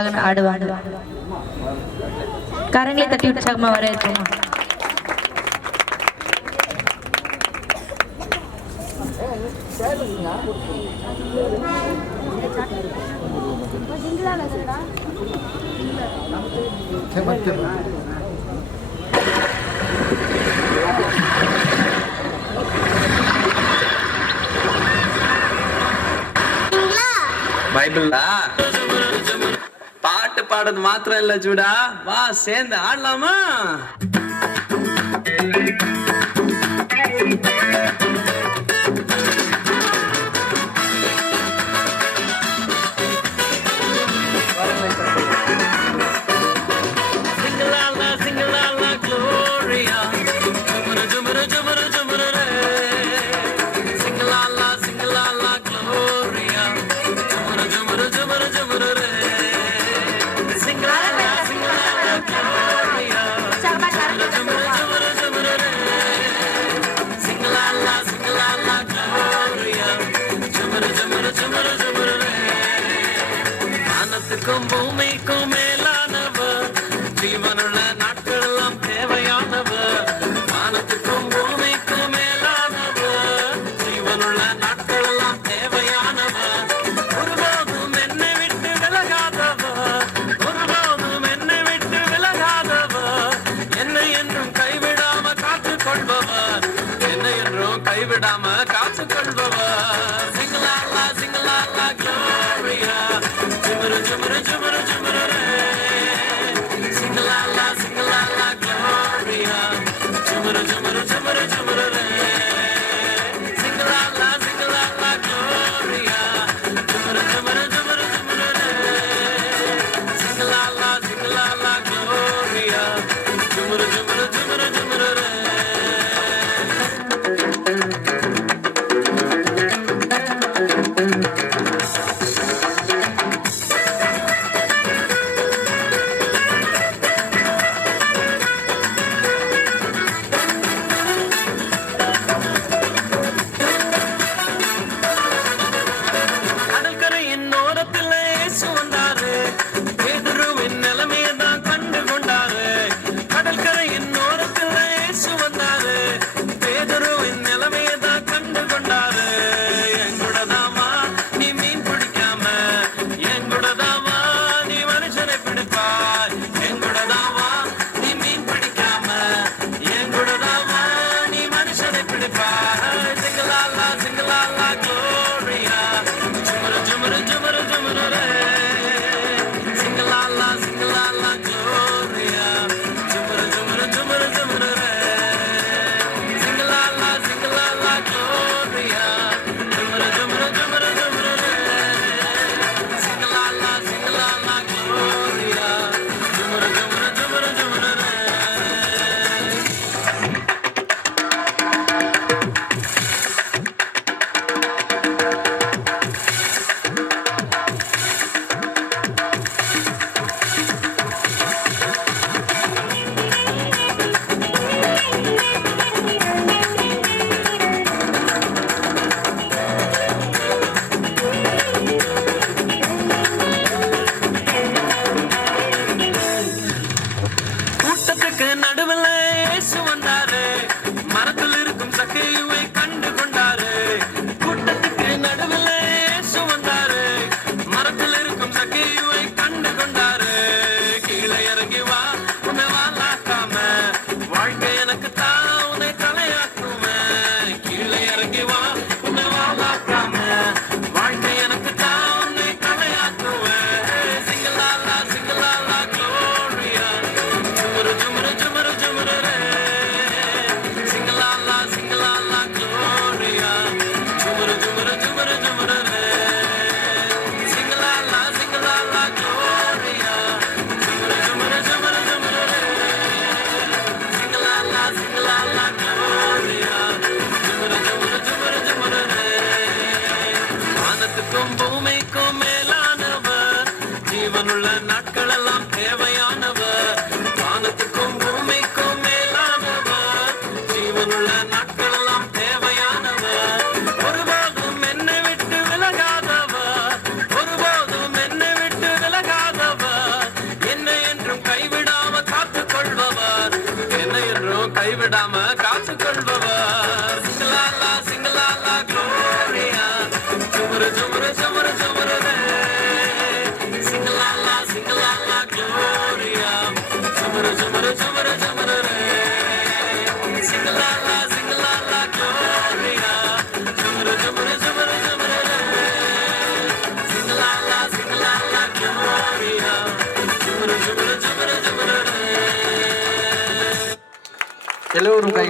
ஆடுவாங்க. கரங்களை தட்டி உற்சாகமா வர இருக்குமா? பைபிளா பாட்டு பாடுறது மாத்திரம் இல்ல ஜூடா, வா சேர்ந்து ஆடலாமா? பூமிக்கும் மேலானவர், ஜீவனுள்ள நாட்கள் எல்லாம் தேவையானவர். வானத்துக்கும் பூமிக்கும் மேலானவர், ஜீவனுள்ள நாட்கள் எல்லாம் தேவையானவர். ஒருபோதும் என்னை விட்டு விலகாதவர், ஒருபோதும் என்னை விட்டு விலகாதவர். என்னை என்றும் கைவிடாம காத்துக் கொள்பவர், என்னை என்றும் கைவிடாம காத்துக் கொள்பவர். சிங்கலாலா சிங்கலாலா க்ளோரியா, ஜுமரு ஜுமரு ஜுமரு ஜுமரு ரே. சிங்கலாலா சிங்கலாலா க்ளோரியா, ஜுமரு ஜுமரு ஜுமரு ஜுமரு ரே. சிங்கலாலா சிங்கலாலா க்ளோரியா, ஜுமரு ஜுமரு ஜுமரு ஜுமரு ரே. சிங்கலாலா சிங்கலாலா க்ளோரியா, ஜுமரு ஜுமரு ஜுமரு ஜுமரு ரே. ஒருபோதும் என்னை விட்டு விலகாதவர், झुमर झुमर झुमर झुमर रे सिंगलाला सिंगलाला gloria झुमर झुमर झुमर झुमर रे सिंगलाला सिंगलाला gloria झुमर झुमर झुमर झुमर रे எல்லோரும் கையில்